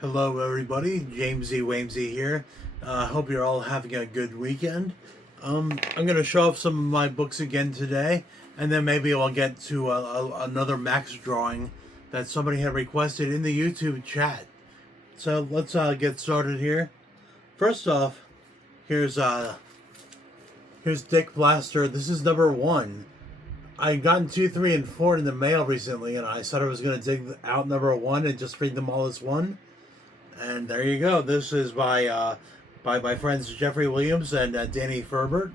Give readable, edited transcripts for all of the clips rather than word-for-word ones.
Hello, everybody. Jamesy Wamesy here. Hope you're all having a good weekend. I'm going to show off some of my books again today, and then maybe I'll get to another Maxx drawing that somebody had requested in the YouTube chat. So let's get started here. First off, here's Dick Blaster. This is number 1. I gotten 2, 3, and 4 in the mail recently, and I said I was going to dig out number 1 and just read them all as one. And there you go. This is by my friends Jeffrey Williams and Danny Ferbert.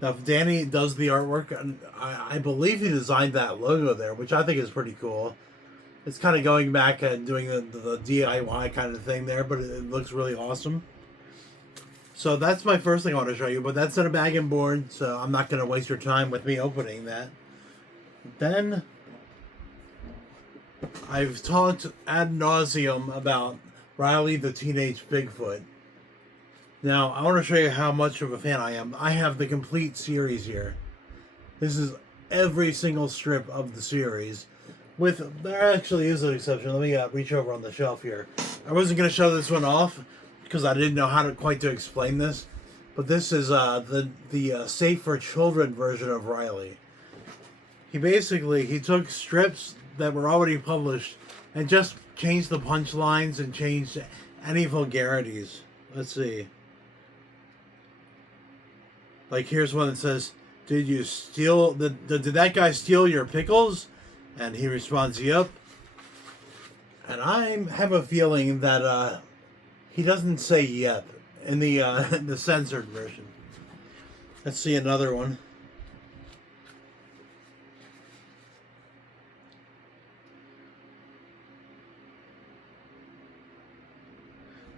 Now, Danny does the artwork, and I believe he designed that logo there, which I think is pretty cool. It's kind of going back and doing the DIY kind of thing there, but it looks really awesome. So that's my first thing I want to show you, but that's in a bag and board, so I'm not going to waste your time with me opening that. Then I've talked ad nauseum about Riley the Teenage Bigfoot. Now, I want to show you how much of a fan I am. I have the complete series here. This is every single strip of the series. There actually is an exception. Let me reach over on the shelf here. I wasn't going to show this one off because I didn't know how to explain this. But this is the Safe for Children version of Riley. He took strips that were already published and just changed the punchlines and changed any vulgarities. Let's see. Like, here's one that says, did that guy steal your pickles? And he responds, yep. And I have a feeling that he doesn't say yep in the censored version. Let's see another one.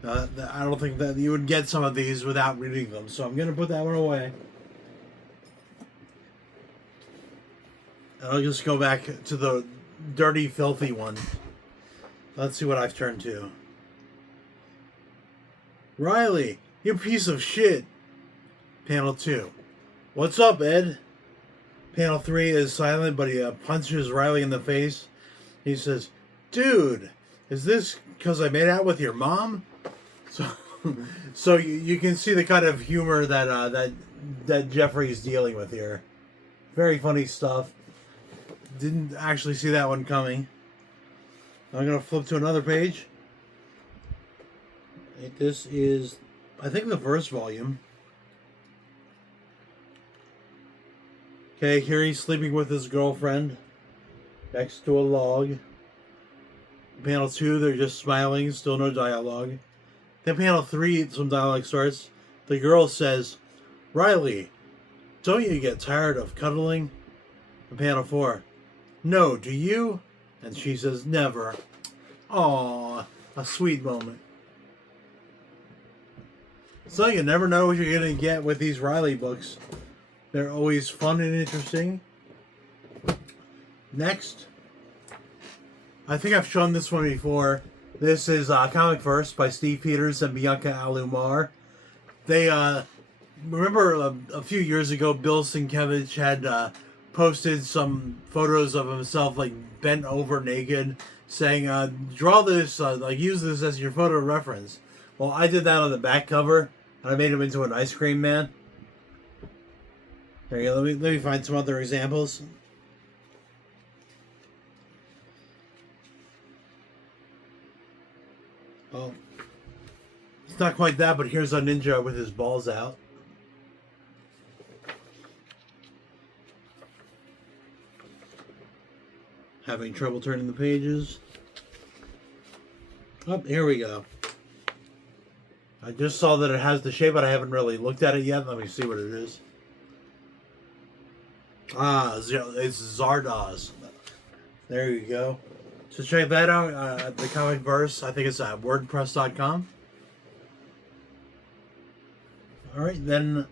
I don't think that you would get some of these without reading them, so I'm going to put that one away. And I'll just go back to the dirty, filthy one. Let's see what I've turned to. Riley, you piece of shit. Panel 2. What's up, Ed? Panel 3 is silent, but he punches Riley in the face. He says, dude, is this because I made out with your mom? So you can see the kind of humor that Jeffrey's dealing with here. Very funny stuff. Didn't actually see that one coming. I'm going to flip to another page. This is, I think, the first volume. Okay, here he's sleeping with his girlfriend next to a log. Panel 2, they're just smiling, still no dialogue. Then panel 3, some dialogue starts. The girl says, Riley, don't you get tired of cuddling? And panel 4, no, do you? And she says, never. Aww, a sweet moment. So you never know what you're going to get with these Riley books. They're always fun and interesting. Next, I think I've shown this one before. This is Comic Verse by Steve Peters and Bianca Alumar. They, remember a few years ago, Bill Sienkiewicz had posted some photos of himself, like, bent over naked, saying, draw this, use this as your photo reference. Well, I did that on the back cover, and I made him into an ice cream man. There you go, let me find some other examples. Well, it's not quite that, but here's a ninja with his balls out. Having trouble turning the pages. Oh, here we go. I just saw that it has the shape, but I haven't really looked at it yet. Let me see what it is. Ah, it's Zardoz. There you go. So check that out at the Comic Verse. I think it's at WordPress.com. Alright, then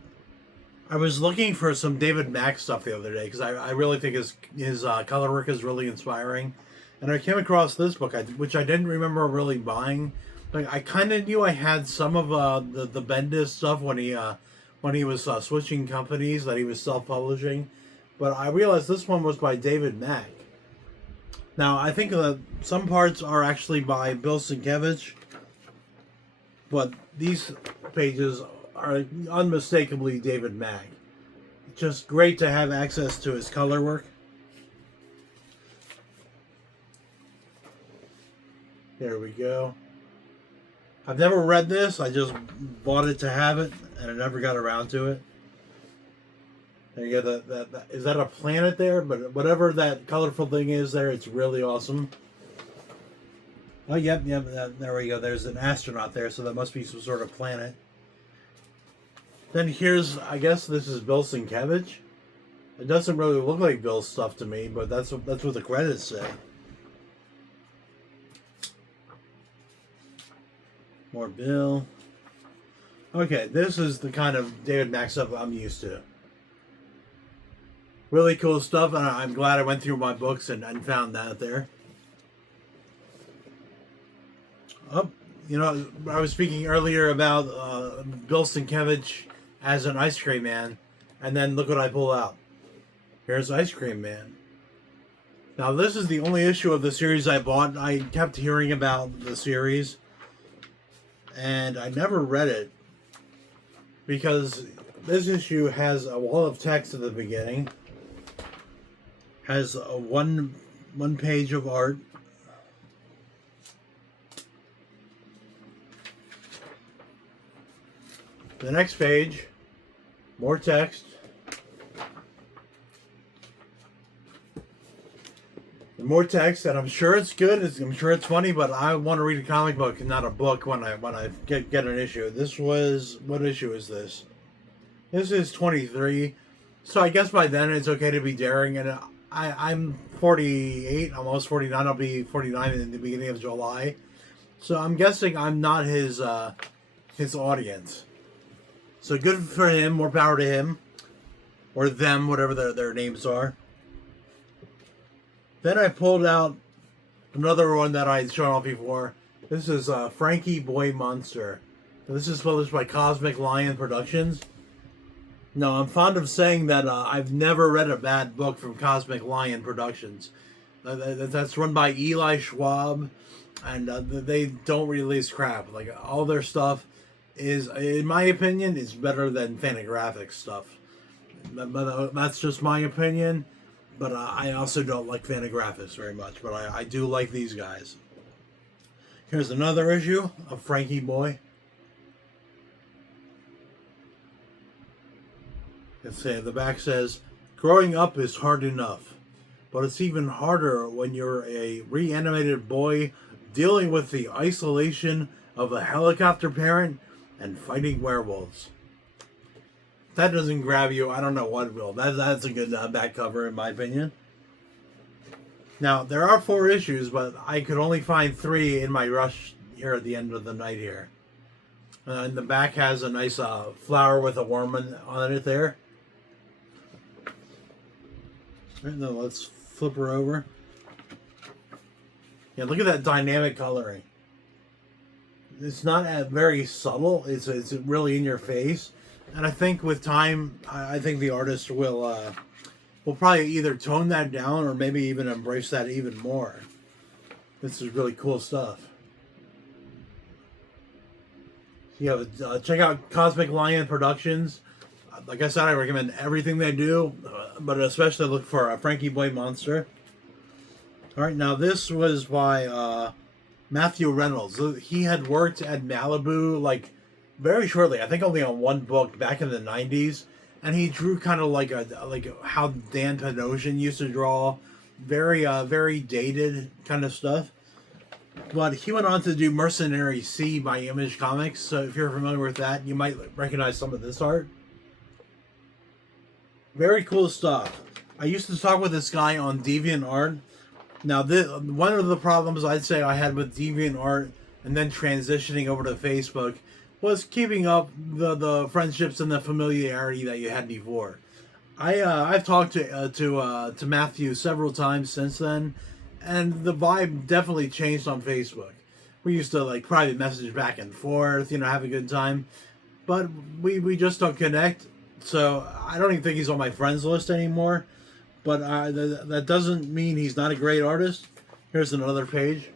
I was looking for some David Maxx stuff the other day because I really think his color work is really inspiring. And I came across this book, which I didn't remember really buying. Like, I kind of knew I had some of the Bendis stuff when he was switching companies, that he was self-publishing. But I realized this one was by David Mack. Now, I think some parts are actually by Bill Sienkiewicz, but these pages are unmistakably David Mack. Just great to have access to his color work. There we go. I've never read this. I just bought it to have it, and I never got around to it. There you go. Is that a planet there? But whatever that colorful thing is there, it's really awesome. Oh, yep. There we go. There's an astronaut there, so that must be some sort of planet. Then here's, I guess this is Bill Sienkiewicz. It doesn't really look like Bill's stuff to me, but that's what the credits say. More Bill. Okay, this is the kind of David Mack stuff I'm used to. Really cool stuff, and I'm glad I went through my books and found that there. Oh, you know, I was speaking earlier about Bill Sienkiewicz as an ice cream man, and then look what I pull out. Here's Ice Cream Man. Now, this is the only issue of the series I bought. I kept hearing about the series, and I never read it because this issue has a wall of text at the beginning, has a one page of art, the next page, more text, more text, and I'm sure it's good. I'm sure it's funny, but I want to read a comic book and not a book when I get an issue. This was, what issue is this? This is 23, so I guess by then it's okay to be daring. And I'm 48, almost 49. I'll be 49 in the beginning of July, so I'm guessing I'm not his audience. So good for him. More power to him, or them, whatever their names are. Then I pulled out another one that I had shown off before. This is Frankie Boy Monster. This is published by Cosmic Lion Productions. Now, I'm fond of saying that I've never read a bad book from Cosmic Lion Productions. That's run by Eli Schwab, and they don't release crap. Like, all their stuff is, in my opinion, is better than Fantagraphics stuff. But that's just my opinion. But I also don't like Fantagraphics very much. But I do like these guys. Here's another issue of Frankie Boy. The back says, growing up is hard enough, but it's even harder when you're a reanimated boy dealing with the isolation of a helicopter parent and fighting werewolves. If that doesn't grab you, I don't know what will. That's a good back cover, in my opinion. Now, there are 4 issues, but I could only find 3 in my rush here at the end of the night here. And the back has a nice flower with a worm on it there. Right, now let's flip her over. Yeah, look at that dynamic coloring. It's not very subtle. It's really in your face. And I think with time, I think the artist will probably either tone that down or maybe even embrace that even more. This is really cool stuff. Yeah, check out Cosmic Lion Productions. Like I said, I recommend everything they do, but especially look for Frankie Boy Monster. All right, now this was by Matthew Reynolds. He had worked at Malibu like very shortly. I think only on one book back in the '90s, and he drew kind of like how Dan Panosian used to draw, very dated kind of stuff. But he went on to do Mercenary Sea by Image Comics. So if you're familiar with that, you might recognize some of this art. Very cool stuff. I used to talk with this guy on DeviantArt. Now, one of the problems I'd say I had with DeviantArt and then transitioning over to Facebook was keeping up the friendships and the familiarity that you had before. I've talked to Matthew several times since then, and the vibe definitely changed on Facebook. We used to like private message back and forth, have a good time, but we just don't connect. So I don't even think he's on my friends list anymore. But that doesn't mean he's not a great artist. Here's another page.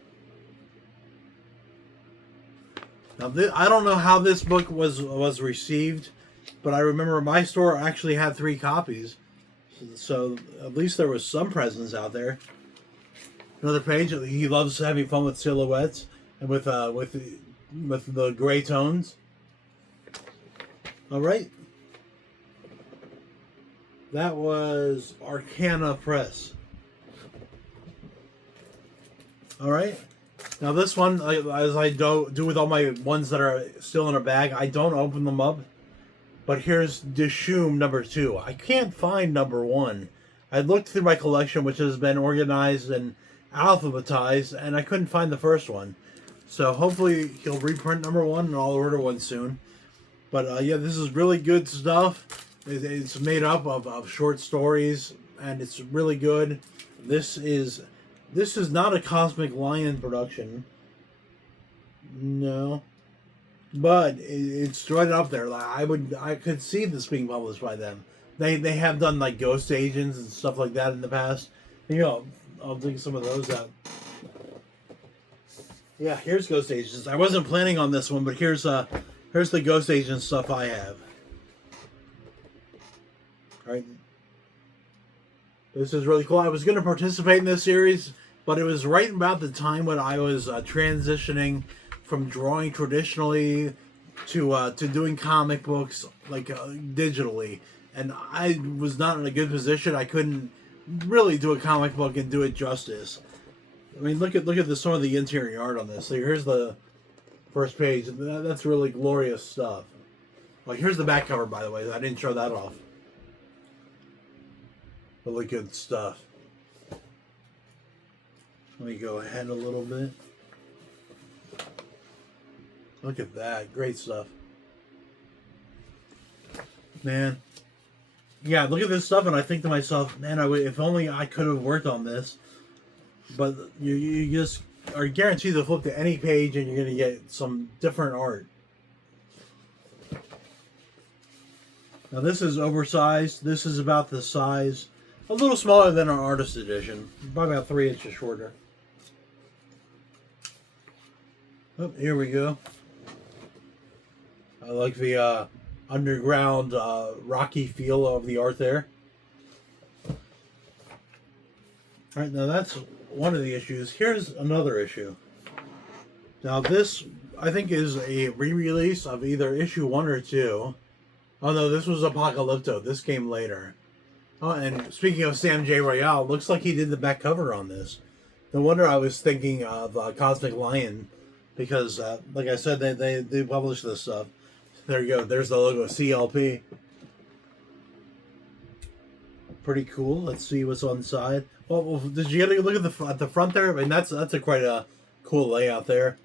Now, I don't know how this book was received, but I remember my store actually had 3 copies, so at least there was some presence out there. Another page. He loves having fun with silhouettes and with the gray tones. All right, that was Arcana Press. All right. Now this one, as I do with all my ones that are still in a bag, I don't open them up. But here's Dishoom number 2. I can't find number 1. I looked through my collection, which has been organized and alphabetized, and I couldn't find the first one. So hopefully he'll reprint number 1, and I'll order one soon. But yeah, this is really good stuff. It's made up of short stories, and it's really good. This is not a Cosmic Lion production. No. But it's right up there. I could see this being published by them. They have done like Ghost Agents and stuff like that in the past. I'll dig some of those out. Yeah, here's Ghost Agents. I wasn't planning on this one, but here's the Ghost Agent stuff I have. All right. This is really cool. I was going to participate in this series, but it was right about the time when I was transitioning from drawing traditionally to doing comic books like digitally, and I was not in a good position. I couldn't really do a comic book and do it justice. I mean, look at some of the interior art on this. So here's the first page. That's really glorious stuff. Like, here's the back cover, by the way. I didn't show that off. Really good stuff. Let me go ahead a little bit. Look at that. Great stuff. Man. Yeah, look at this stuff and I think to myself, man, if only I could have worked on this. But you just are guaranteed to flip to any page and you're going to get some different art. Now this is oversized. This is about the size. A little smaller than our artist edition. Probably about 3 inches shorter. Oh, here we go. I like the underground rocky feel of the art there. Alright, now that's one of the issues. Here's another issue. Now this, I think, is a re-release of either issue 1 or 2. Oh no, this was Apocalypto. This came later. Oh, and speaking of Sam J. Royale, looks like he did the back cover on this. No wonder I was thinking of Cosmic Lion, because, like I said, they publish this stuff. There you go. There's the logo, CLP. Pretty cool. Let's see what's on the side. Well, did you get a look at the front there? I mean, that's quite a cool layout there.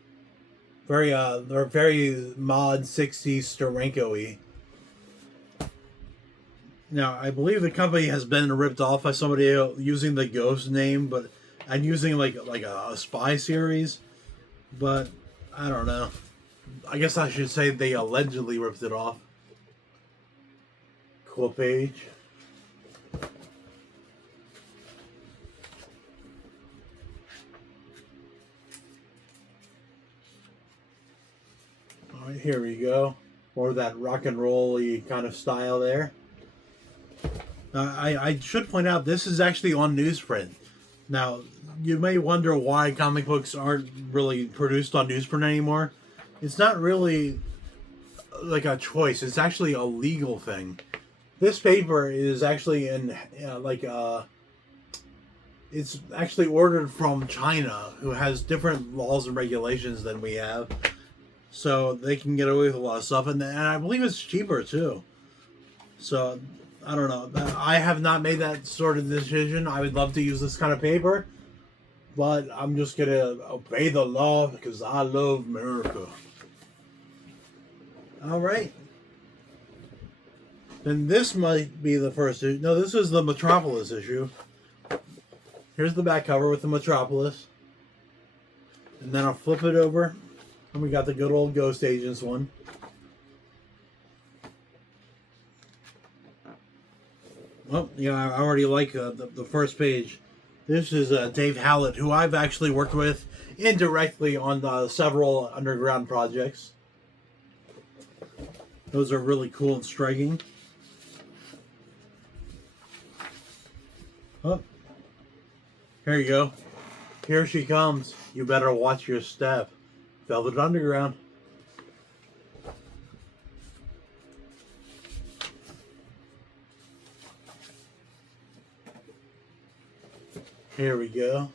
They're very mod 60s Steranko-y. Now, I believe the company has been ripped off by somebody using the Ghost name, and using like a spy series, but I don't know. I guess I should say they allegedly ripped it off. Cool page. All right, here we go. More of that rock and roll-y kind of style there. I should point out, this is actually on newsprint. Now, you may wonder why comic books aren't really produced on newsprint anymore. It's not really like a choice. It's actually a legal thing. This paper is actually it's actually ordered from China, who has different laws and regulations than we have. So they can get away with a lot of stuff. And I believe it's cheaper, too. So I don't know. I have not made that sort of decision. I would love to use this kind of paper, but I'm just going to obey the law because I love America. All right. Then this might be the first issue. No, this is the Metropolis issue. Here's the back cover with the Metropolis. And then I'll flip it over. And we got the good old Ghost Agents one. Well, yeah, I already like the first page. This is Dave Hallett, who I've actually worked with indirectly on several underground projects. Those are really cool and striking. Oh, here you go. Here she comes. You better watch your step. Velvet Underground. Here we go.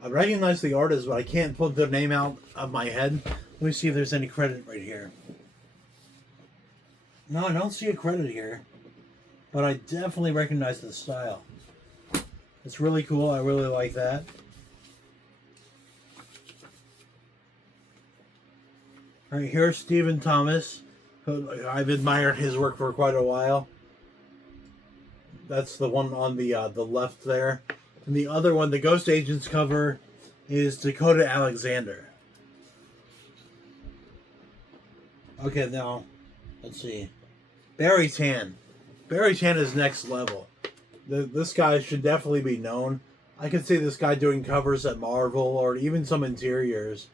I recognize the artist, but I can't put their name out of my head. Let me see if there's any credit right here. No, I don't see a credit here. But I definitely recognize the style. It's really cool. I really like that. Right, here's Stephen Thomas. I've admired his work for quite a while. That's the one on the left there. And the other one, the Ghost Agents cover, is Dakota Alexander. Okay, now, let's see. Barry Tan. Barry Tan is next level. This guy should definitely be known. I could see this guy doing covers at Marvel or even some interiors.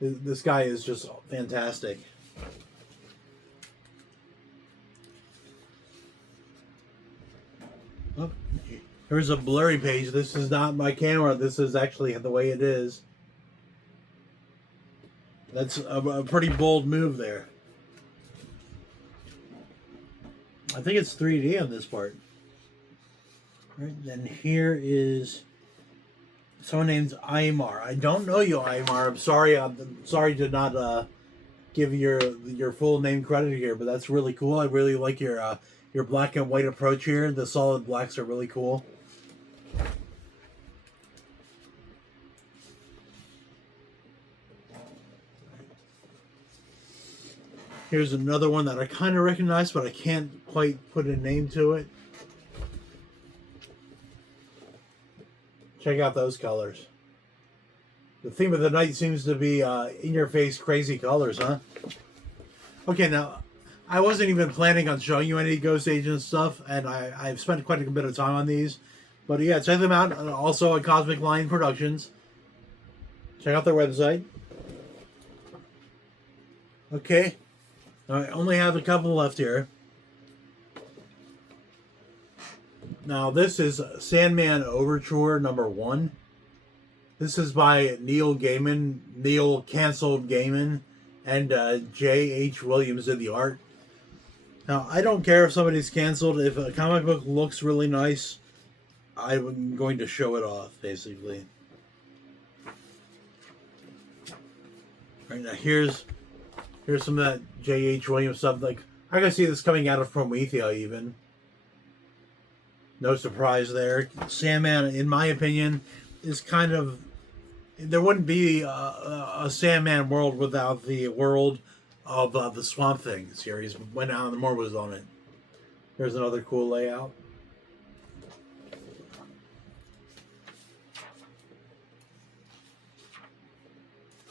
This guy is just fantastic. Oh, here's a blurry page. This is not my camera. This is actually the way it is. That's a pretty bold move there. I think it's 3D on this part. Right, then here is someone named Aymar. I don't know you, Aymar. I'm sorry to not give your full name credit here, but that's really cool. I really like your black and white approach here. The solid blacks are really cool. Here's another one that I kind of recognize, but I can't quite put a name to it. Check out those colors. The theme of the night seems to be in-your-face crazy colors, huh? Okay, now, I wasn't even planning on showing you any Ghost Agent stuff, and I've spent quite a bit of time on these. But yeah, check them out. Also at Cosmic Lion Productions. Check out their website. Okay. I only have a couple left here. Now, this is Sandman Overture #1. This is by Neil Gaiman, Neil Canceled Gaiman, and J.H. Williams did the art. Now, I don't care if somebody's canceled. If a comic book looks really nice, I'm going to show it off, basically. All right, now here's some of that J.H. Williams stuff. Like, I can see this coming out of Promethea, even. No surprise there. Sandman, in my opinion, is kind of... There wouldn't be a Sandman world without the world of the Swamp Thing series when Alan Moore was on it. There's another cool layout.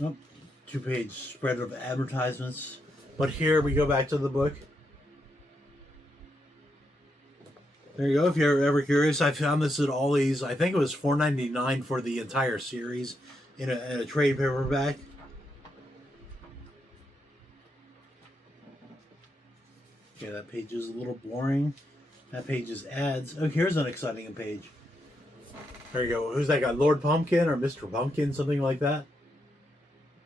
Oh, 2-page spread of advertisements. But here we go back to the book. There you go. If you're ever curious, I found this at Ollie's. I think it was $4.99 for the entire series in a trade paperback. Okay, that page is a little boring. That page is ads. Oh, here's an exciting page. There you go. Who's that guy? Lord Pumpkin or Mr. Pumpkin? Something like that.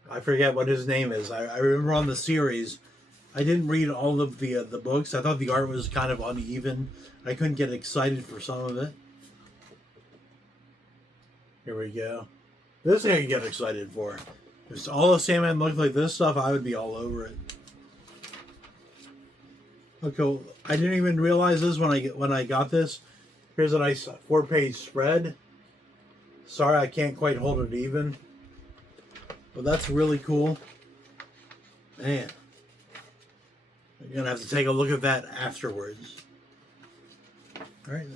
I forget what his name is. I remember on the series, I didn't read all of the books. I thought the art was kind of uneven. I couldn't get excited for some of it. Here we go. This thing I can get excited for. If all of Sandman looked like this stuff, I would be all over it. Okay, I didn't even realize this when I got this. Here's a nice 4-page spread. Sorry, I can't quite hold it even. But that's really cool. Man. I'm going to have to take a look at that afterwards. Alright.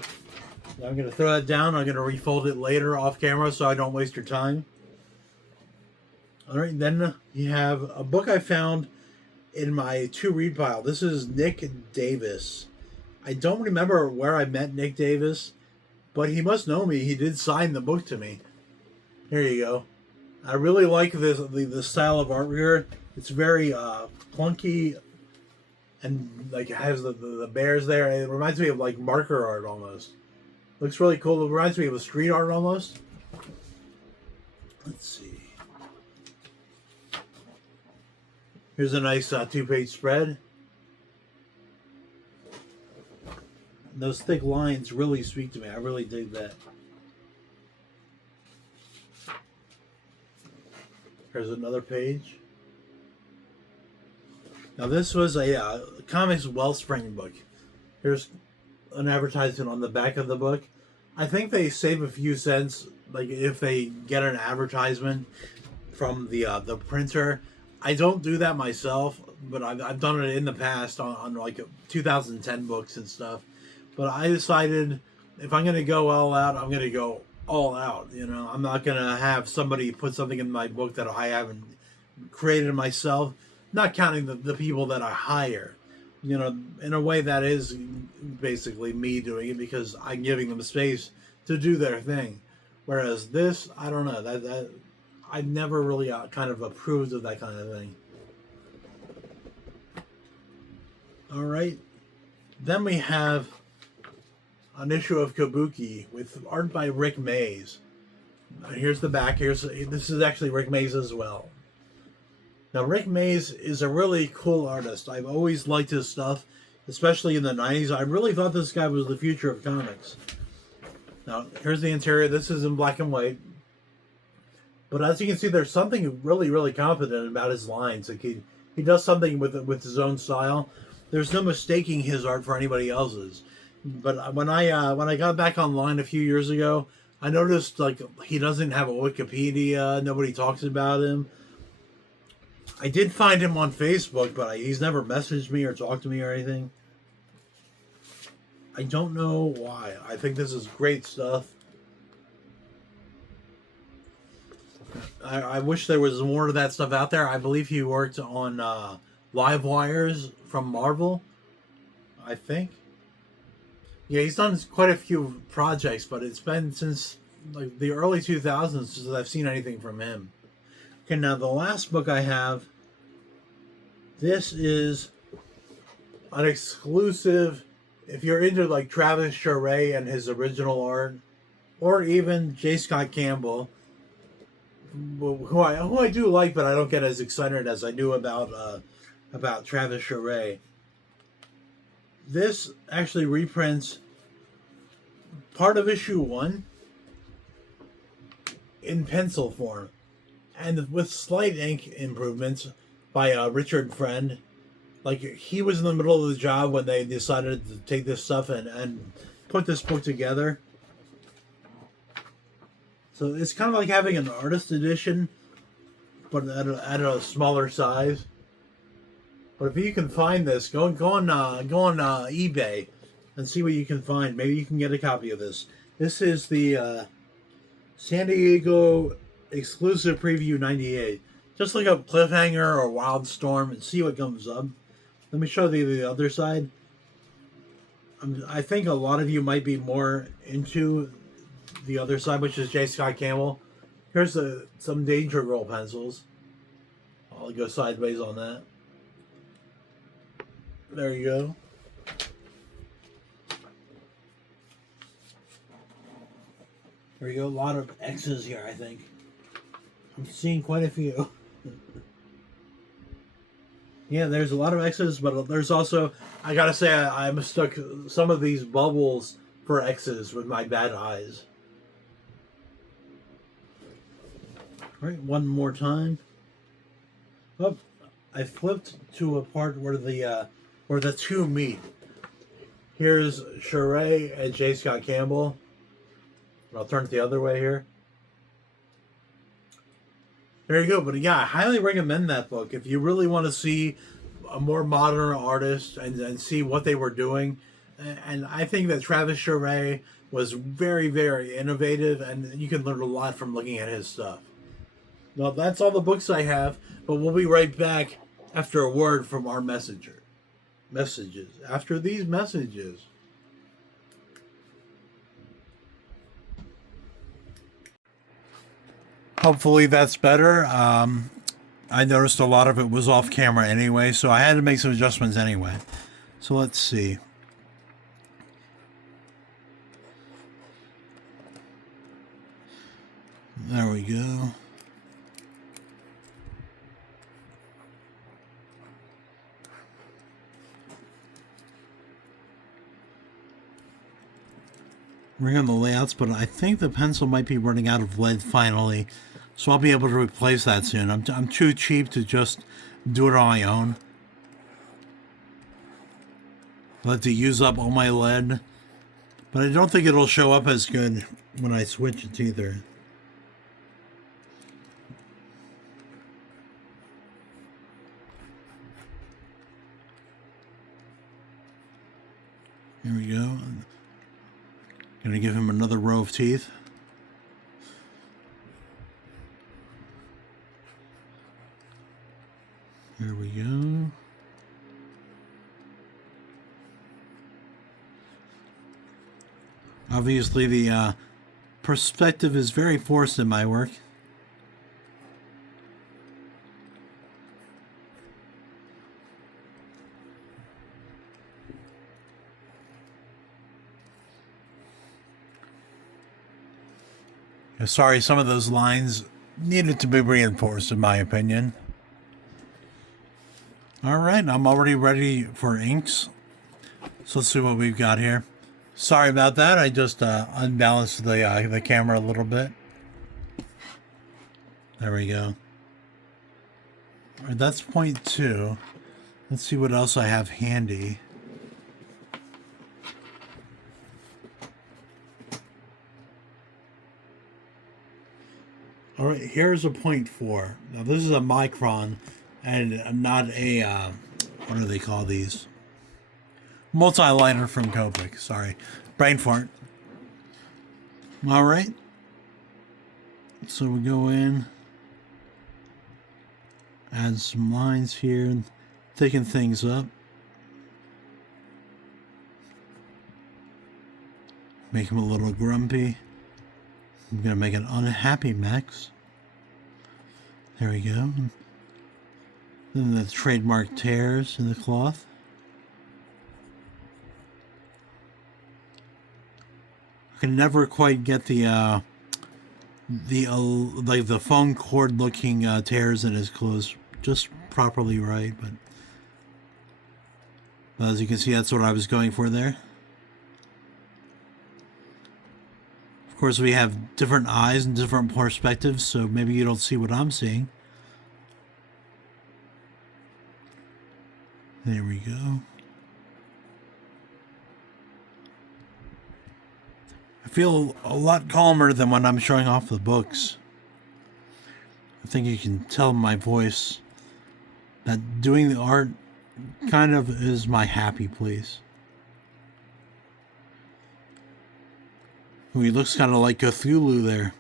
I'm going to throw that down. I'm going to refold it later off camera so I don't waste your time. Alright, then you have a book I found in my to-read pile. This is Nick Davis. I don't remember where I met Nick Davis, but he must know me. He did sign the book to me. Here you go. I really like this the style of art here. It's very clunky, and like it has the bears there. It reminds me of like marker art almost. Looks really cool. It reminds me of a street art almost. Let's see. Here's a nice 2-page spread. And those thick lines really speak to me. I really dig that. Here's another page. Now this was a comics wellspring book. Here's an advertisement on the back of the book. I think they save a few cents, like if they get an advertisement from the printer. I don't do that myself, but I've done it in the past on like 2010 books and stuff. But I decided if I'm gonna go all out, I'm gonna go all out. You know, I'm not gonna have somebody put something in my book that I haven't created myself. Not counting the people that I hire. You know, in a way that is basically me doing it because I'm giving them space to do their thing. Whereas this, I don't know, that I never really kind of approved of that kind of thing. All right. Then we have an issue of Kabuki with art by Rick Mays. Here's the back. This is actually Rick Mays as well. Now, Rick Mays is a really cool artist. I've always liked his stuff, especially in the 90s. I really thought this guy was the future of comics. Now, here's the interior. This is in black and white. But as you can see, there's something really, really confident about his lines. Like he does something with his own style. There's no mistaking his art for anybody else's. But when I got back online a few years ago, I noticed like he doesn't have a Wikipedia. Nobody talks about him. I did find him on Facebook, but he's never messaged me or talked to me or anything. I don't know why. I think this is great stuff. I wish there was more of that stuff out there. I believe he worked on Live Wires from Marvel, I think. Yeah, he's done quite a few projects, but it's been since like the early 2000s since I've seen anything from him. Okay, now the last book I have, this is an exclusive, if you're into like Travis Charest and his original art, or even J. Scott Campbell, who I do like, but I don't get as excited as I do about Travis Charest. This actually reprints part of issue 1 in pencil form, and with slight ink improvements by Richard Friend. Like, he was in the middle of the job when they decided to take this stuff and put this book together. So it's kind of like having an artist edition, but at a smaller size. But if you can find this, go on eBay and see what you can find. Maybe you can get a copy of this. This is the San Diego exclusive preview 98. Just look up Cliffhanger or Wildstorm and see what comes up. Let me show you the other side. I think a lot of you might be more into the other side, which is J. Scott Campbell. Here's some Danger Girl pencils. I'll go sideways on that. There you go. There you go. A lot of X's here, I think. I'm seeing quite a few. Yeah, there's a lot of X's, but there's also, I gotta say, I mistook some of these bubbles for X's with my bad eyes. All right, one more time. Oh, I flipped to a part where the two meet. Here's Charest and J. Scott Campbell. I'll turn it the other way here. There you go. But yeah, I highly recommend that book if you really want to see a more modern artist and see what they were doing. And I think that Travis Charest was very, very innovative, and you can learn a lot from looking at his stuff. Well, that's all the books I have, but we'll be right back after a word from our messages. After these messages. Hopefully that's better. I noticed a lot of it was off camera anyway, so I had to make some adjustments anyway. So let's see. There we go. Ring on the layouts, but I think the pencil might be running out of lead finally, so I'll be able to replace that soon. I'm too cheap to just do it on my own. I'll have to use up all my lead, but I don't think it'll show up as good when I switch it either. Here we go. Gonna give him another row of teeth. There we go. Obviously, the perspective is very forced in my work. Sorry, some of those lines needed to be reinforced, in my opinion. Alright, I'm already ready for inks. So let's see what we've got here. Sorry about that, I just unbalanced the camera a little bit. There we go. Alright, that's point 2. Let's see what else I have handy. All right, here's a 0.4. Now this is a micron and not a, what do they call these? Multi-liner from Copic, sorry. Brain fart. All right. So we go in, add some lines here, thicken things up. Make him a little grumpy. I'm going to make an unhappy Maxx. There we go. Then the trademark tears in the cloth. I can never quite get the phone cord looking tears in his clothes just properly right, but as you can see, that's what I was going for there. Of course, we have different eyes and different perspectives, so maybe you don't see what I'm seeing. There we go. I feel a lot calmer than when I'm showing off the books. I think you can tell in my voice that doing the art kind of is my happy place. Ooh, he looks kind of like Cthulhu there.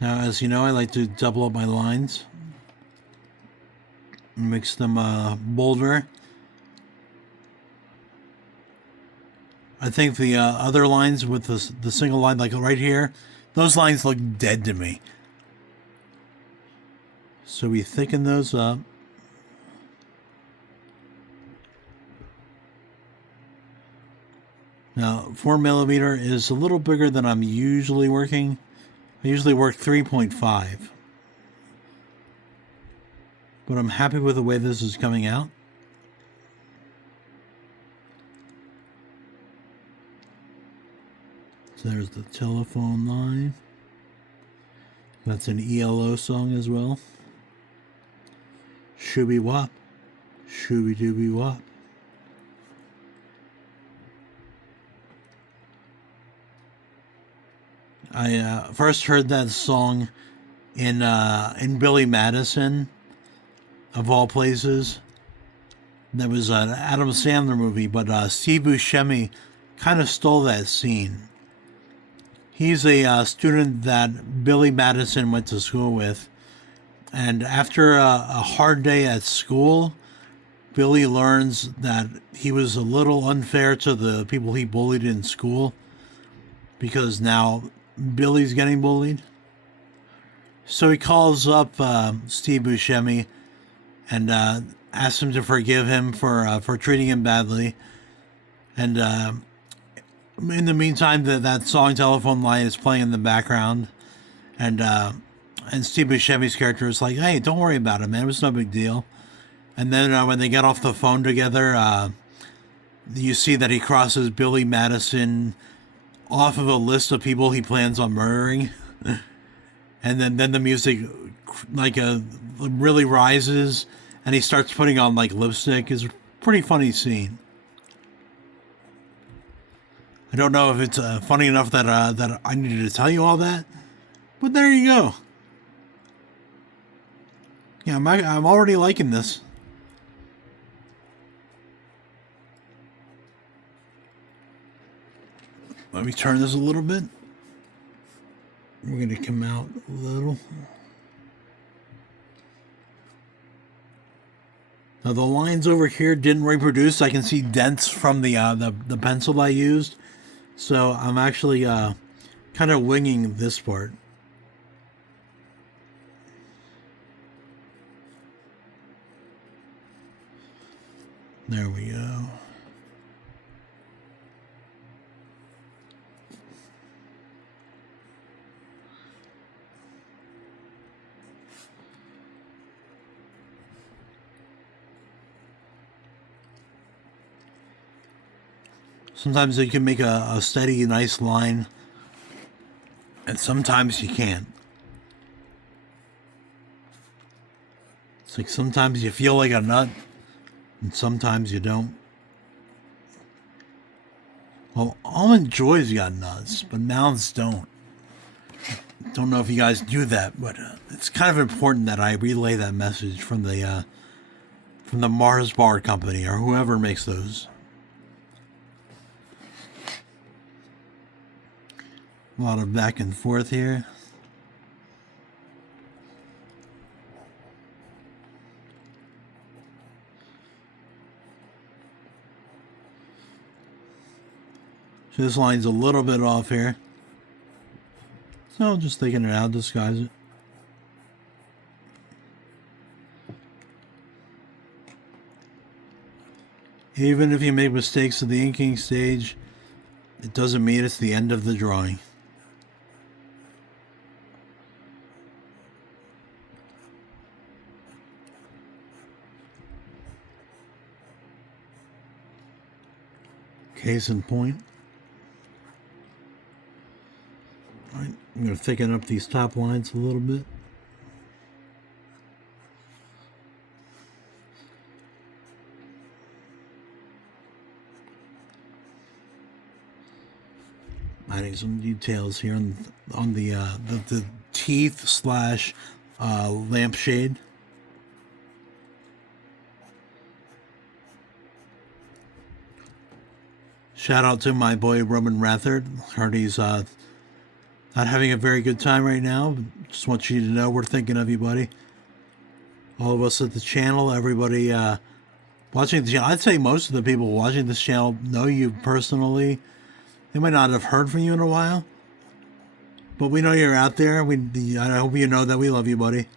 Now, as you know, I like to double up my lines. Makes them bolder. I think the other lines with the single line, like right here, those lines look dead to me. So we thicken those up. Now, 4mm is a little bigger than I'm usually working. I usually work 3.5. But I'm happy with the way this is coming out. So there's the telephone line. That's an ELO song as well. Shooby wop. Shooby dooby wop. I first heard that song in Billy Madison, of all places. That was an Adam Sandler movie, but Steve Buscemi kind of stole that scene. He's a student that Billy Madison went to school with, and after a hard day at school, Billy learns that he was a little unfair to the people he bullied in school, because now Billy's getting bullied. So he calls up Steve Buscemi and asks him to forgive him for treating him badly. And in the meantime, that song "Telephone Line" is playing in the background, and Steve Buscemi's character is like, "Hey, don't worry about it, man. It was no big deal." And then when they get off the phone together, you see that he crosses Billy Madison off of a list of people he plans on murdering. And then the music really rises, and he starts putting on like lipstick. It's a pretty funny scene. I don't know if it's funny enough that I needed to tell you all that, but there you go. Yeah, I'm already liking this. Let me turn this a little bit. We're going to come out a little. Now the lines over here didn't reproduce. I can see dents from the pencil I used. So I'm actually kind of winging this part. There we go. Sometimes you can make a steady, nice line, and sometimes you can't. It's like sometimes you feel like a nut, and sometimes you don't. Well, Almond Joy's got nuts, but mouths don't. Don't know if you guys do that, but it's kind of important that I relay that message from the Mars Bar Company or whoever makes those. A lot of back and forth here. So this line's a little bit off here. So just taking it out, disguise it. Even if you make mistakes at the inking stage, it doesn't mean it's the end of the drawing. Case in point. All right, I'm going to thicken up these top lines a little bit. Adding some details here on the teeth slash lampshade. Shout out to my boy Roman Rathard. Heard he's not having a very good time right now. Just want you to know we're thinking of you, buddy. All of us at the channel, everybody watching the channel. I'd say most of the people watching this channel know you personally. They might not have heard from you in a while, but we know you're out there. I hope you know that we love you, buddy.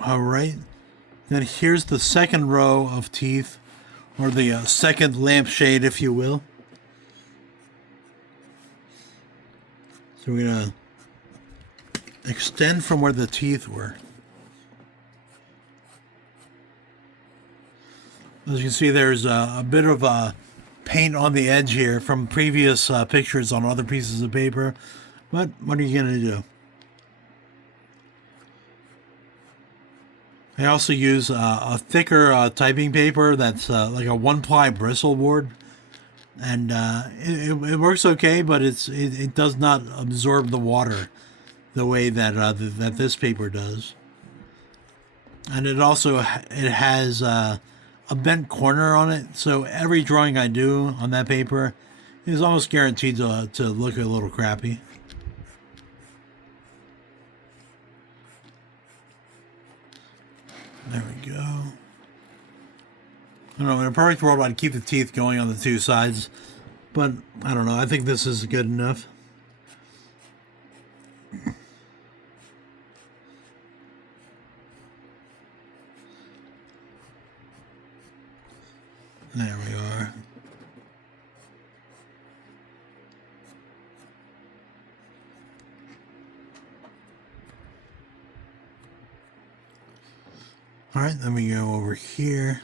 All right. Then here's the second row of teeth, or the second lampshade, if you will. So we're going to extend from where the teeth were. As you can see, there's a bit of paint on the edge here from previous pictures on other pieces of paper. But what are you going to do? I also use a thicker typing paper that's like a 1-ply bristle board, and it works okay, but it does not absorb the water the way that that this paper does. And it has a bent corner on it, so every drawing I do on that paper is almost guaranteed to look a little crappy. There we go. I don't know, in a perfect world, I'd keep the teeth going on the two sides, But I don't know. I think this is good enough. There we are. All right, let me go over here.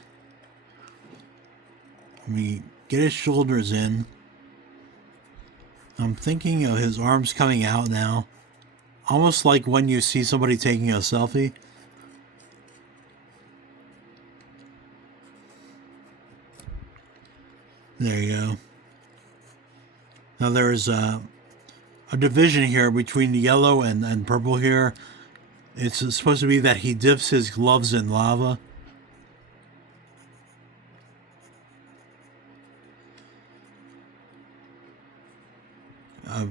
Let me get his shoulders in. I'm thinking of his arms coming out now. Almost like when you see somebody taking a selfie. There you go. Now there's a division here between the yellow and purple here. It's supposed to be that he dips his gloves in lava.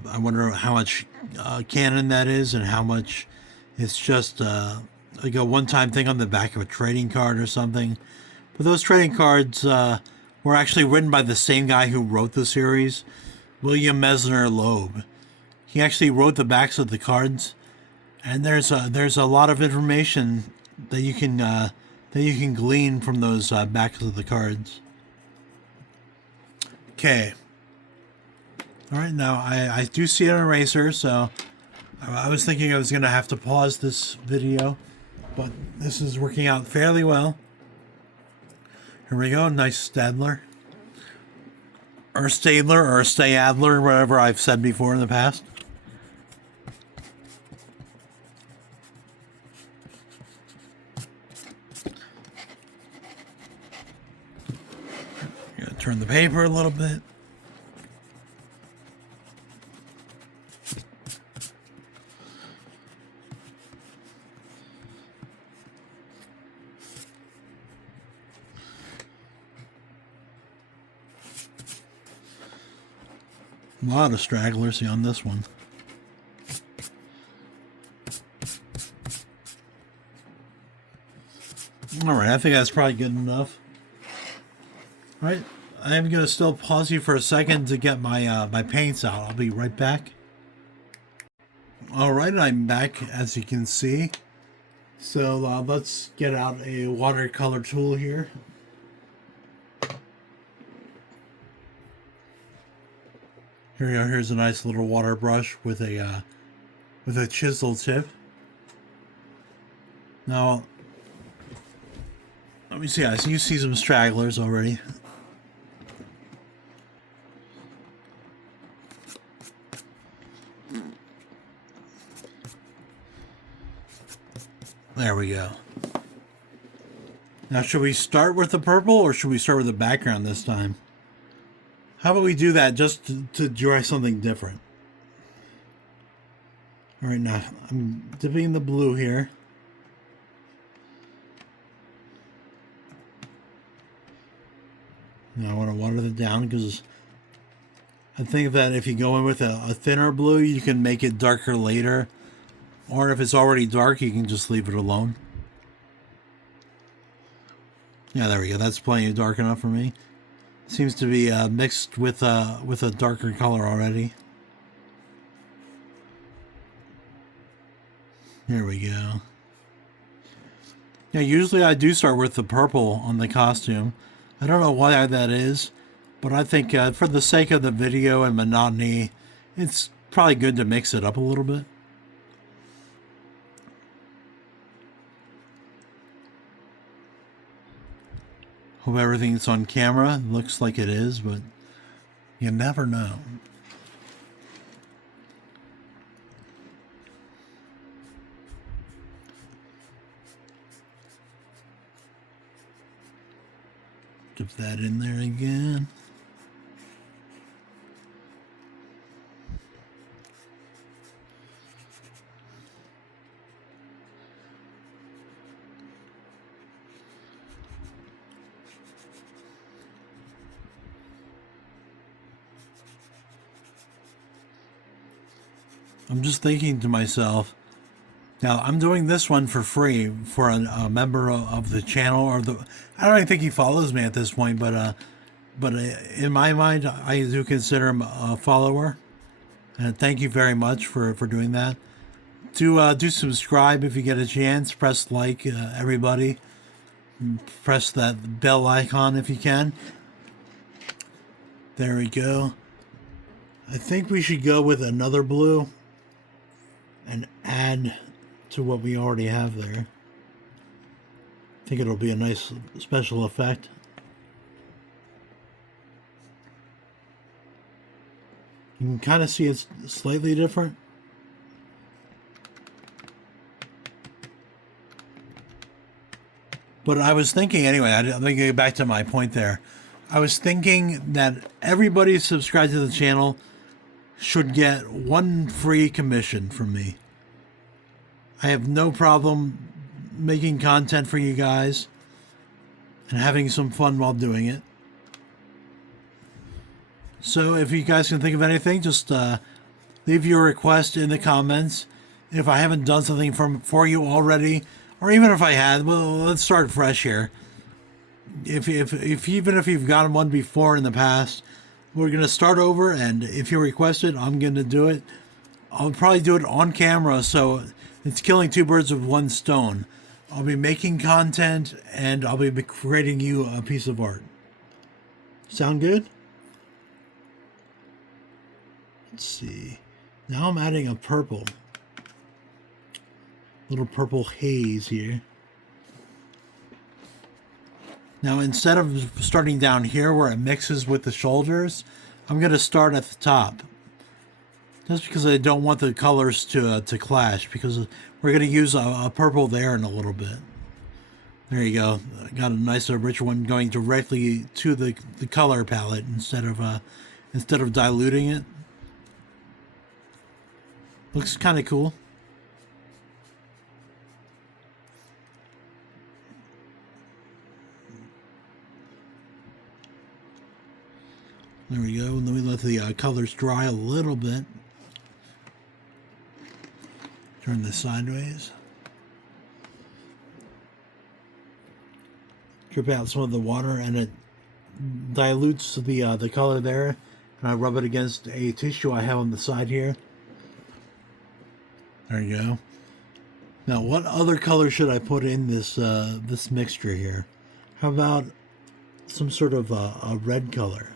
I wonder how much canon that is and how much it's just like a one-time thing on the back of a trading card or something. But those trading cards were actually written by the same guy who wrote the series, William Mesner Loeb. He actually wrote the backs of the cards, and there's a lot of information that you can glean from those backs of the cards. Okay. All right, now I do see an eraser, so I was thinking I was going to have to pause this video, but this is working out fairly well. Here we go, nice Stadler. Or Stadler, or Stay-Adler, whatever I've said before in the past. I'm going to turn the paper a little bit. A lot of stragglers on this one. Alright, I think that's probably good enough. Alright, I'm going to still pause you for a second to get my my paints out. I'll be right back. Alright, I'm back, as you can see. So let's get out a watercolor tool here. Here we go. Here's a nice little water brush with a chisel tip. Now, let me see. I see you see some stragglers already. There we go. Now, should we start with the purple or should we start with the background this time? How about we do that just to draw something different? All right, now I'm dipping the blue here. Now I want to water it down because I think that if you go in with a thinner blue, you can make it darker later. Or if it's already dark, you can just leave it alone. Yeah, there we go. That's plenty dark enough for me. Seems to be mixed with a darker color already. There we go. Yeah, usually I do start with the purple on the costume. I don't know why that is, but I think for the sake of the video and monotony, it's probably good to mix it up a little bit. Hope everything's on camera. Looks like it is, but you never know. Dip that in there again. I'm just thinking to myself, now I'm doing this one for free for a member of the channel, or I don't even think he follows me at this point, but but in my mind, I do consider him a follower. And thank you very much for doing that. Do subscribe if you get a chance. Press like, everybody. Press that bell icon if you can. There we go. I think we should go with another blue and add to what we already have there. I think it'll be a nice special effect. You can kind of see it's slightly different. But I was thinking, anyway, let me get back to my point there. I was thinking that everybody subscribed to the channel should get one free commission from me. I have no problem making content for you guys and having some fun while doing it. So if you guys can think of anything, just leave your request in the comments. If I haven't done something for you already, or even if I had, well, let's start fresh here. If even if you've gotten one before in the past, we're gonna start over, and if you request it, I'm gonna do it. I'll probably do it on camera, so it's killing two birds with one stone. I'll be making content, and I'll be creating you a piece of art. Sound good? Let's see. Now I'm adding a purple. Little purple haze here. Now instead of starting down here where it mixes with the shoulders, I'm going to start at the top. Just because I don't want the colors to clash, because we're going to use a purple there in a little bit. There you go. I got a nice rich one going directly to the color palette instead of diluting it. Looks kind of cool. There we go. And then we let the colors dry a little bit. Turn this sideways. Drip out some of the water, and it dilutes the color there. And I rub it against a tissue I have on the side here. There you go. Now, what other color should I put in this this mixture here? How about some sort of a red color?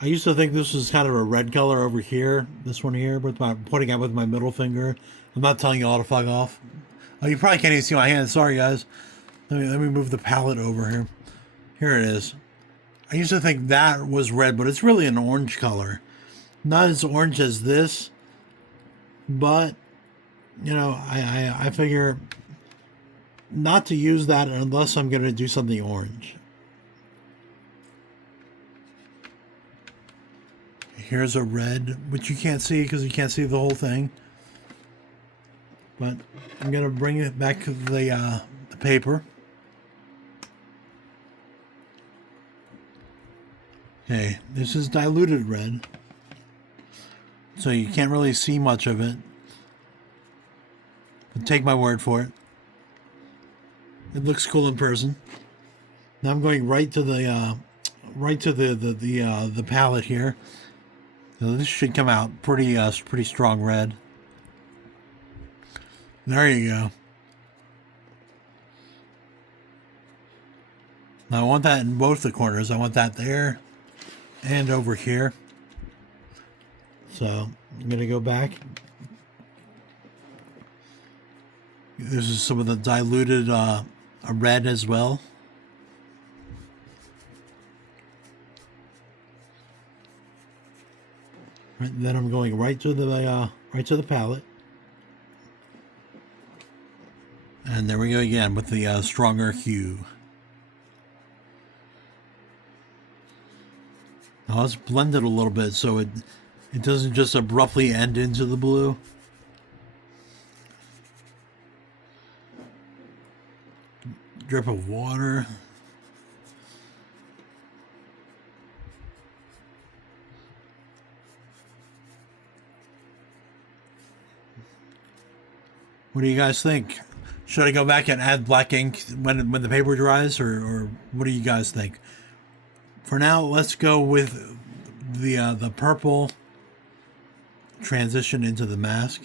I used to think this was kind of a red color over here. This one here, with my pointing out with my middle finger. I'm not telling you all to fuck off. Oh, you probably can't even see my hand. Sorry, guys. Let me move the palette over here. Here it is. I used to think that was red, but it's really an orange color. Not as orange as this, but you know, I figure not to use that unless I'm going to do something orange. Here's a red, which you can't see because you can't see the whole thing. But I'm going to bring it back to the paper. Okay, this is diluted red, so you can't really see much of it. But take my word for it. It looks cool in person. Now I'm going right to the palette here. So this should come out pretty strong red. There you go. Now I want that in both the corners. I want that there and over here. So I'm going to go back. This is some of the diluted red as well. Right, then I'm going right to the palette. And there we go again with the stronger hue. Now let's blend it a little bit so it doesn't just abruptly end into the blue. Drip of water. What do you guys think? Should I go back and add black ink when the paper dries, or what do you guys think? For now, let's go with the purple transition into the mask.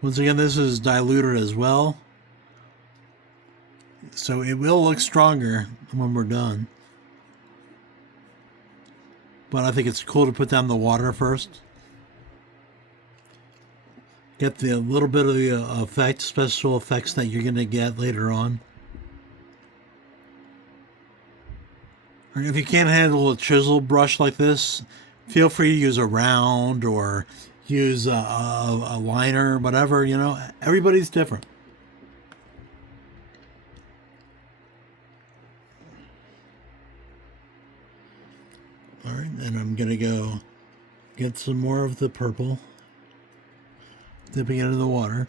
Once again, this is diluted as well, so it will look stronger when we're done. But I think it's cool to put down the water first. Get the little bit of the special effects that you're going to get later on. Or if you can't handle a chisel brush like this, feel free to use a round or use a liner, whatever, you know. Everybody's different. All right, and I'm going to go get some more of the purple, dipping it into the water.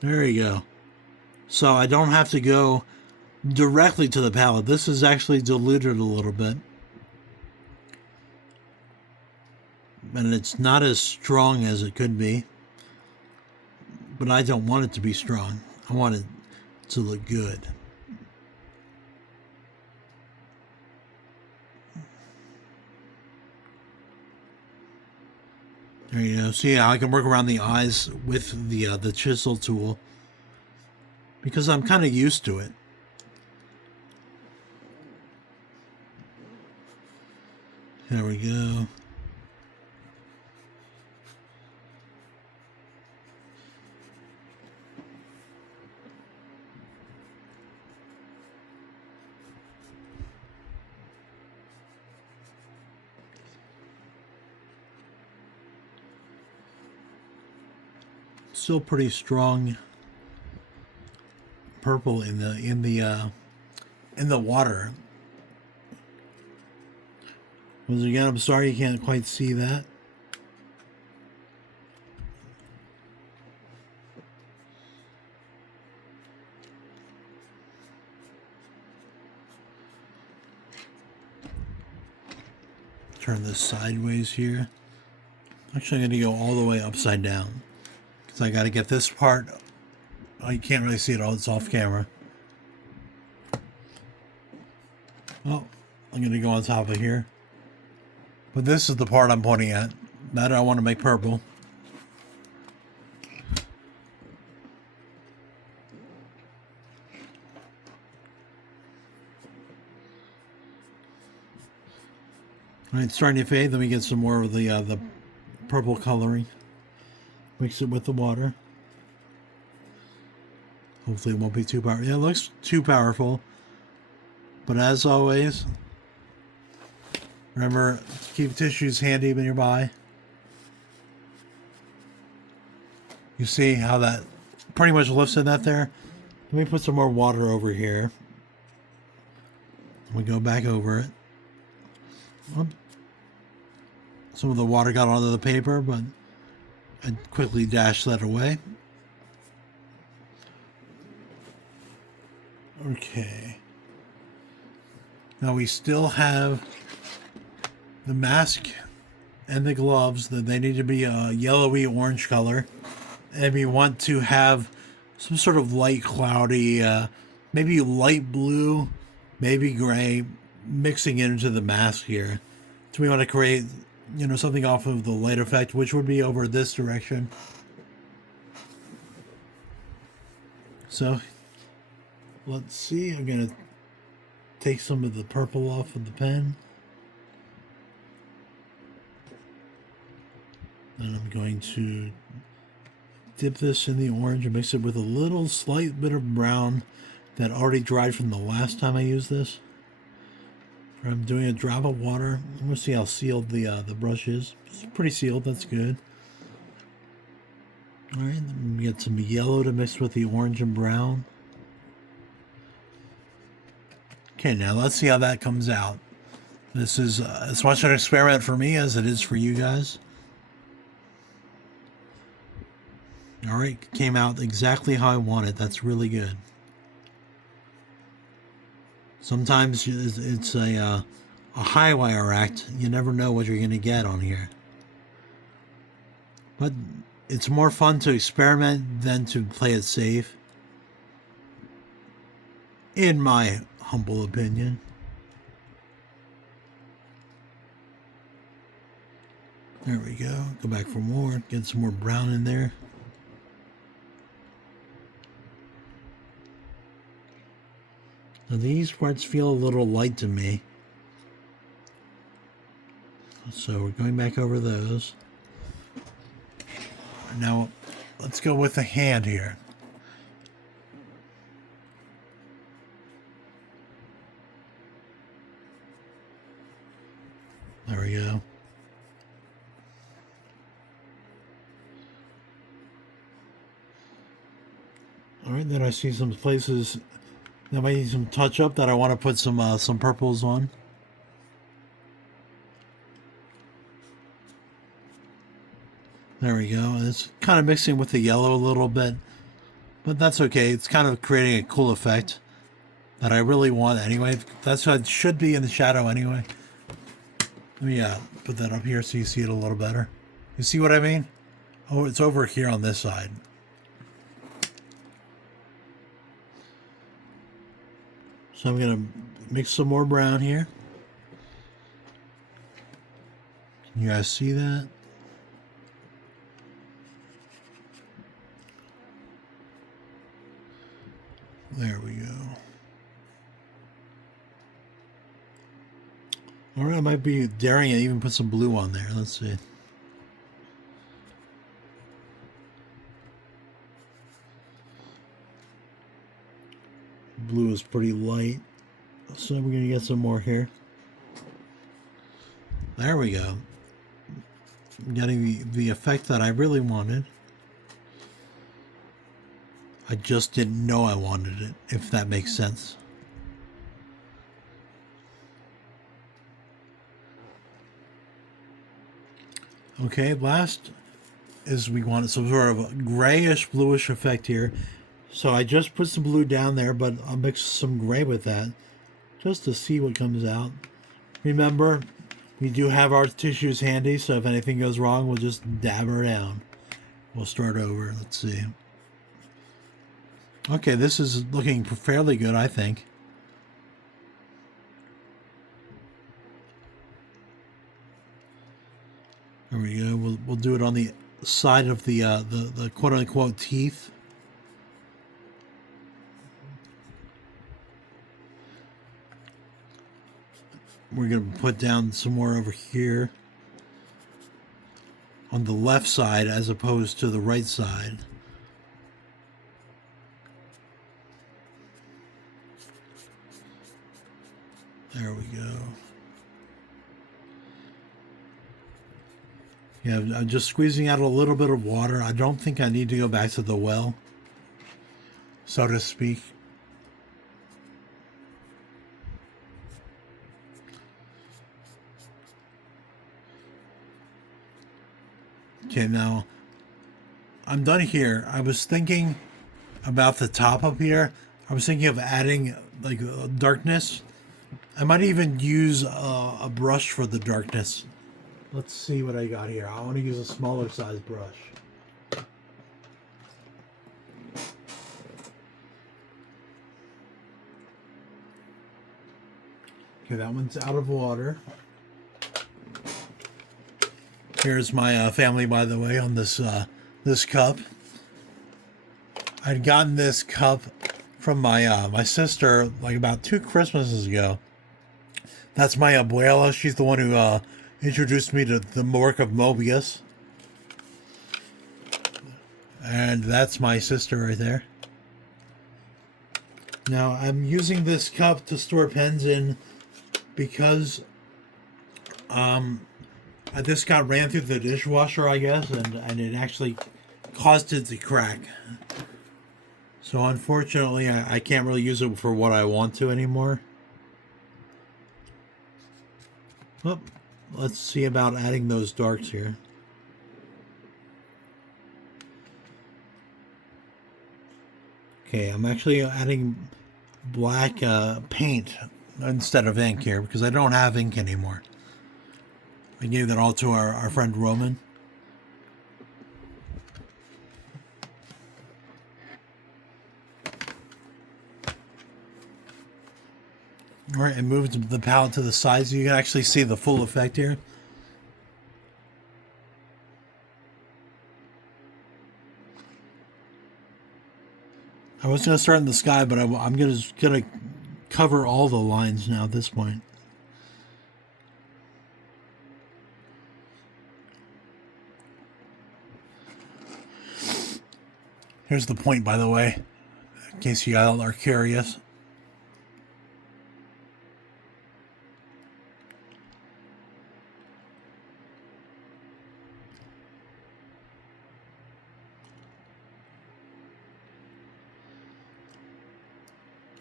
There you go. So I don't have to go directly to the palette. This is actually diluted a little bit. And it's not as strong as it could be. But I don't want it to be strong. I want it to look good. There you go. See, I can work around the eyes with the chisel tool because I'm kind of used to it. There we go. Still pretty strong purple in the water. Once again, I'm sorry you can't quite see that. Turn this sideways here. Actually, I'm going to go all the way upside down. So I got to get this part. Oh, you can't really see it all. It's off camera. Oh, I'm going to go on top of here. But this is the part I'm pointing at. That I want to make purple. All right, it's starting to fade. Let me get some more of the purple coloring. Mix it with the water. Hopefully it won't be too powerful. Yeah, it looks too powerful. But as always, remember, keep tissues handy nearby. You see how that pretty much lifted that there? Let me put some more water over here. We go back over it. Whoop. Some of the water got onto the paper, but I quickly dashed that away. Okay. Now we still have the mask and the gloves that they need to be a yellowy orange color. And we want to have some sort of light cloudy, maybe light blue, maybe gray, mixing into the mask here. So we want to create, you know, something off of the light effect, which would be over this direction. So let's see. I'm going to take some of the purple off of the pen. And I'm going to dip this in the orange and mix it with a little slight bit of brown that already dried from the last time I used this. I'm doing a drop of water. I'm going to see how sealed the brush is. It's pretty sealed. That's good. All right, then we get some yellow to mix with the orange and brown. Okay, now let's see how that comes out. This is as much an experiment for me as it is for you guys. All right, came out exactly how I wanted. That's really good. Sometimes it's a high wire act. You never know what you're going to get on here. But it's more fun to experiment than to play it safe, in my humble opinion. There we go. Go back for more. Get some more brown in there. Now these parts feel a little light to me. So we're going back over those. Now let's go with the hand here. There we go. All right, then I see some places that might need some touch up that I want to put some purples on. There we go. It's kind of mixing with the yellow a little bit, but that's okay. It's kind of creating a cool effect that I really want anyway. That's what it should be in the shadow anyway. Let me put that up here so you see it a little better. You see what I mean? Oh, it's over here on this side. So I'm going to mix some more brown here. Can you guys see that? There we go. All right, I might be daring to even put some blue on there. Let's see. Blue is pretty light, so we're going to get some more here. There we go. I'm getting the effect that I really wanted. I just didn't know I wanted it, if that makes sense. Okay, last is we wanted some sort of a grayish bluish effect here. So I just put some blue down there, but I'll mix some gray with that just to see what comes out. Remember, we do have our tissues handy, so if anything goes wrong, we'll just dab her down. We'll start over. Let's see. Okay, this is looking fairly good, I think. There we go. We'll do it on the side of the quote unquote teeth. We're going to put down some more over here on the left side as opposed to the right side. There we go. Yeah, I'm just squeezing out a little bit of water. I don't think I need to go back to the well, so to speak. Okay, now I'm done here. I was thinking about the top up here. I was thinking of adding like darkness. I might even use a brush for the darkness. Let's see what I got here. I want to use a smaller size brush. Okay, that one's out of water. Here's my family, by the way, on this this cup. I'd gotten this cup from my sister like about 2 Christmases ago. That's my abuela. She's the one who introduced me to the work of Mobius. And that's my sister right there. Now, I'm using this cup to store pens in because this got ran through the dishwasher, I guess, and it actually caused it to crack. So unfortunately, I can't really use it for what I want to anymore. Well, let's see about adding those darks here. Okay, I'm actually adding black paint instead of ink here because I don't have ink anymore. I gave that all to our friend Roman. All right, and moved the palette to the side so you can actually see the full effect here. I was going to start in the sky, but I'm going to cover all the lines now at this point. Here's the point, by the way, in case you all are curious.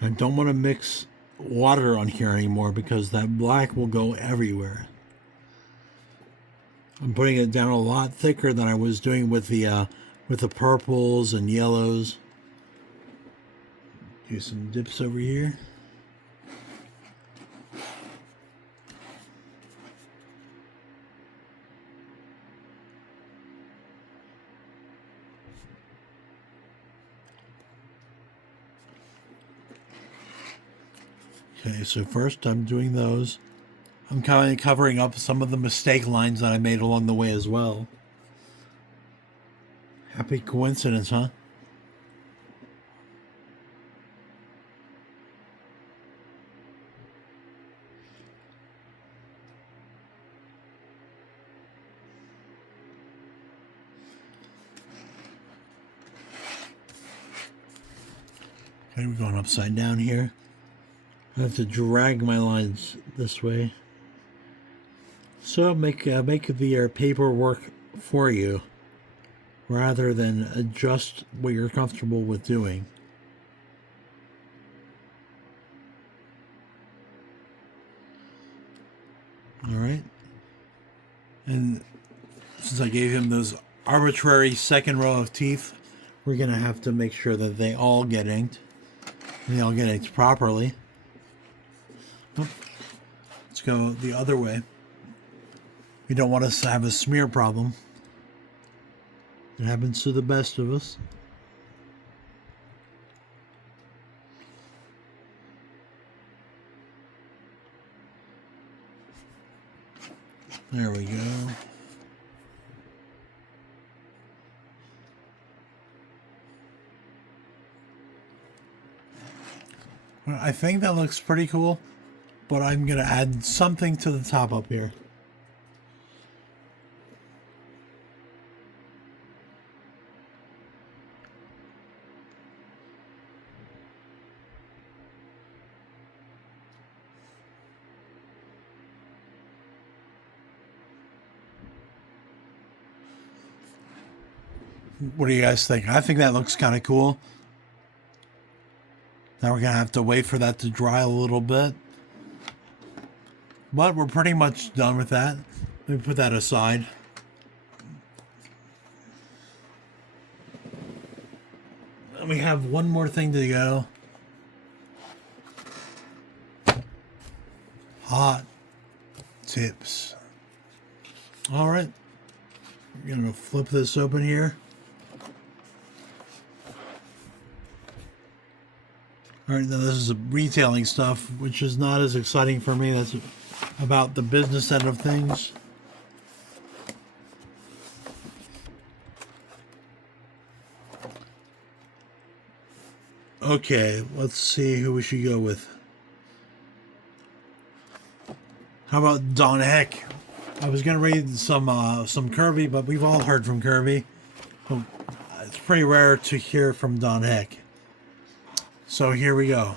I don't want to mix water on here anymore because that black will go everywhere. I'm putting it down a lot thicker than I was doing with the purples and yellows. Do some dips over here. Okay, so first I'm doing those. I'm kind of covering up some of the mistake lines that I made along the way as well. Happy coincidence, huh? Okay, we're going upside down here. I have to drag my lines this way. So make the paperwork for you rather than adjust what you're comfortable with doing. All right. And since I gave him those arbitrary second row of teeth, we're going to have to make sure that they all get inked. And they all get inked properly. Oh, let's go the other way. We don't want us to have a smear problem. It happens to the best of us. There we go. Well, I think that looks pretty cool. But I'm going to add something to the top up here. What do you guys think? I think that looks kind of cool. Now we're going to have to wait for that to dry a little bit. But we're pretty much done with that. Let me put that aside. And we have one more thing to go. Hot tips. All right. We're going to flip this open here. All right, now this is retailing stuff, which is not as exciting for me. That's about the business end of things. Okay, let's see who we should go with. How about Don Heck? I was gonna read some Kirby, but we've all heard from Kirby. Oh, it's pretty rare to hear from Don Heck. So here we go.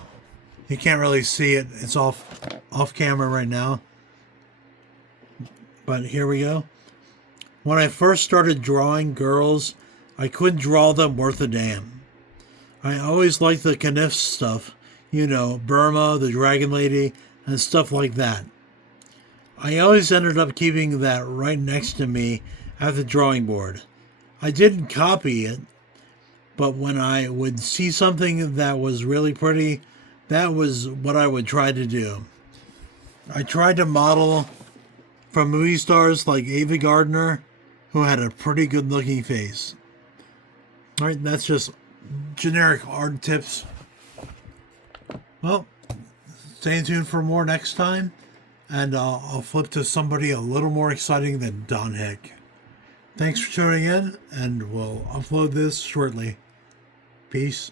You can't really see it. It's off camera right now. But here we go. When I first started drawing girls, I couldn't draw them worth a damn. I always liked the Kniff stuff. You know, Burma, the Dragon Lady, and stuff like that. I always ended up keeping that right next to me at the drawing board. I didn't copy it, but when I would see something that was really pretty, that was what I would try to do. I tried to model from movie stars like Ava Gardner, who had a pretty good looking face. All right, that's just generic art tips. Well, stay tuned for more next time, and I'll flip to somebody a little more exciting than Don Hick. Thanks for tuning in, and we'll upload this shortly. Peace.